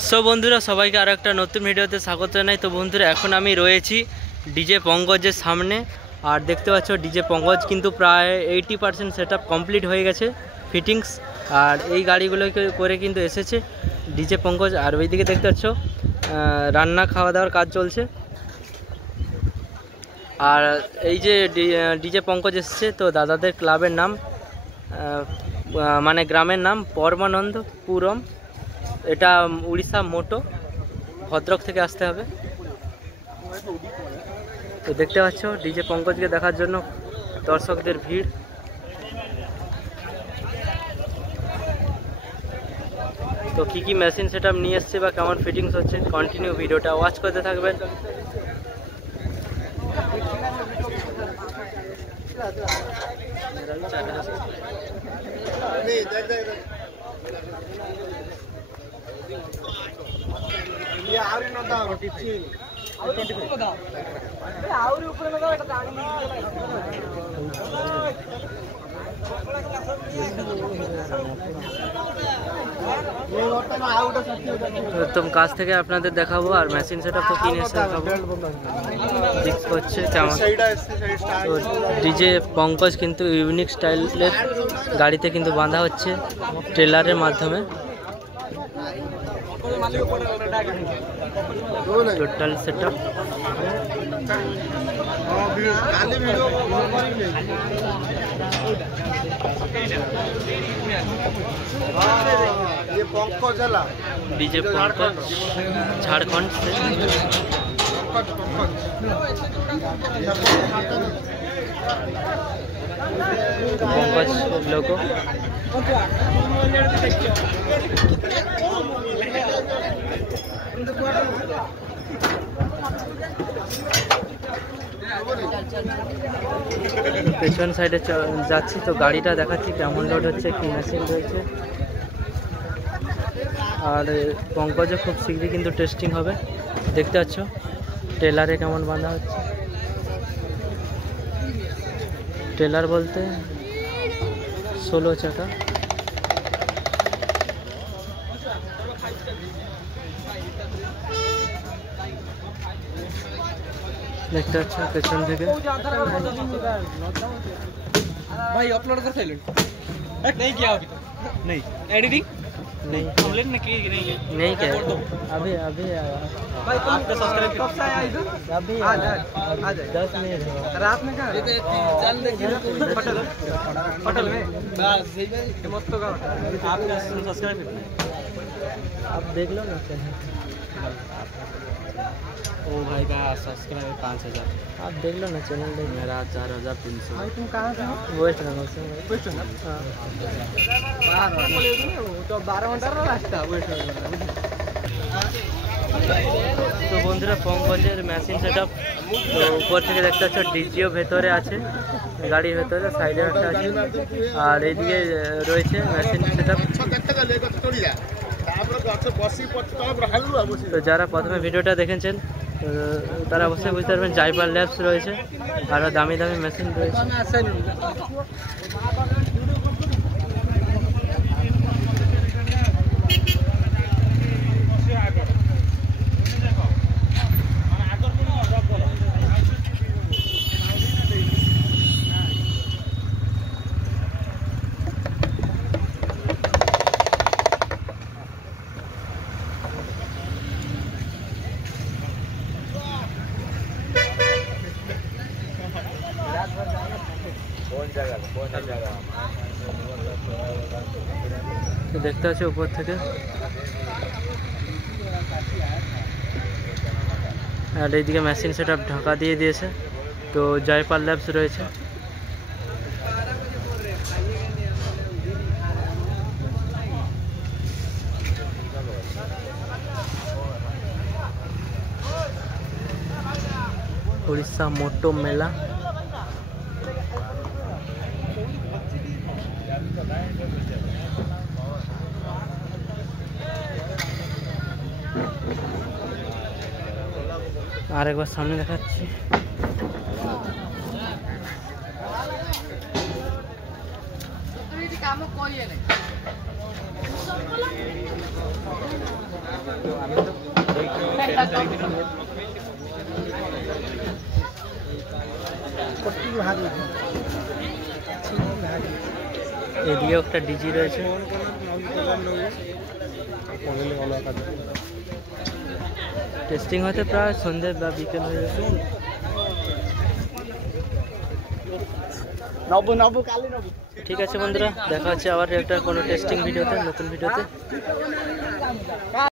সো বন্ধুরা সবাইকে আরো একটা নতুন ভিডিওতে স্বাগত জানাই। তো বন্ধুরা এখন আমি রয়েছি ডিজে পঙ্কজের সামনে, আর দেখতে পাচ্ছ ডিজে পঙ্কজ কিন্তু প্রায় 80% সেটআপ কমপ্লিট হয়ে গেছে ফিটিংস। আর এই গাড়িগুলোকে করে কিন্তু এসেছে ডিজে পঙ্কজ। আর ওইদিকে দেখতে পাচ্ছ রান্না খাওয়া দাওয়ার কাজ চলছে। আর এই যে ডিজে পঙ্কজ এসছে, তো দাদাদের ক্লাবের নাম মানে গ্রামের নাম পরমানন্দপুরম। এটা উড়িষ্যা মোটো, ভদ্রক থেকে আসতে হবে। তো দেখতে পাচ্ছ ডিজে পঙ্কজকে দেখার জন্য দর্শকদের ভিড়। তো কি কি মেশিন সেটআপ নিয়ে এসছে বা কেমন ফিটিংস হচ্ছে, কন্টিনিউ ভিডিওটা ওয়াচ করতে থাকবেন। একদম কাছ থেকে আপনাদের দেখাবো, আর মেশিন সেটআপ তো কিনে এসে দেখাবো হচ্ছে কেমন। তো ডিজে পঙ্কজ কিন্তু ইউনিক স্টাইলের গাড়িতে কিন্তু বাঁধা হচ্ছে ট্রেলারের মাধ্যমে। টোটাল সেটআপ डीजे पंकज झारखंड से। पंकज लोगो পেছন সাইডে যাচ্ছি, তো গাড়িটা দেখাচ্ছি কেমন লোড হচ্ছে, কি মেশিন রয়েছে। আর পঙ্কজে খুব শীঘ্রই কিন্তু টেস্টিং হবে। দেখতে পাচ্ছ ট্রেলারে কেমন বাঁধা হচ্ছে। ট্রেলার বলতে 16 চাকা। দেখতে পাচ্ছ পেছন থেকে भाई अपलोड कर साइलेंट नहीं किया अभी तो नहीं एडिटिंग नहीं कंप्लीट नहीं क्या अभी अभी भाई आपका सब्सक्राइब कब से आया इधर अभी आ जाए 10 मिनट रात में कहाँ चल देखिए पटल में बस सही है मत तो आपका सब्सक्राइब आप देख लो ना। ओ भाई का सब्सक्राइब 5000 आप देख लो ना चैनल देख। मेरा 4300। भाई तुम कहाँ से हो? वेस्ट बंगाल से। वेस्ट बंगाल हाँ तो 12 घंटा रास्ता वेस्ट बंगाल। তো বন্ধুরা পঙ্কজের মেশিন সেটআপ তো উপর থেকে দেখতে পাচ্ছ ডিজিও ভেতরে আছে, গাড়ির ভেতরে সাইডে একটা আছে। আর এইদিকে রয়েছে মেশিন সেটআপ। তো যারা প্রথমে ভিডিওটা দেখেছেন তারা অবশ্যই বুঝতে পারবেন জাইপার ল্যাবস রয়েছে, আরও দামি দামি মেশিন রয়েছে। তো দেখতে পাচ্ছি উপর থেকে, আর এইদিকে মেশিন সেটআপ ঢাকা দিয়ে দিয়েছে। তো জয়পাল ল্যাবস রয়েছে। উড়িষ্যা মোটো মেলা। আরেকবার সামনে দেখাচ্ছি। এদিকেও একটা ডিজি রয়েছে। টেস্টিং হতে প্রায় সন্ধ্যে বা বিকেল হয়ে গেছে। ঠিক আছে বন্ধুরা, দেখা হচ্ছে আবার একটা কোনো টেস্টিং ভিডিওতে, নতুন ভিডিওতে।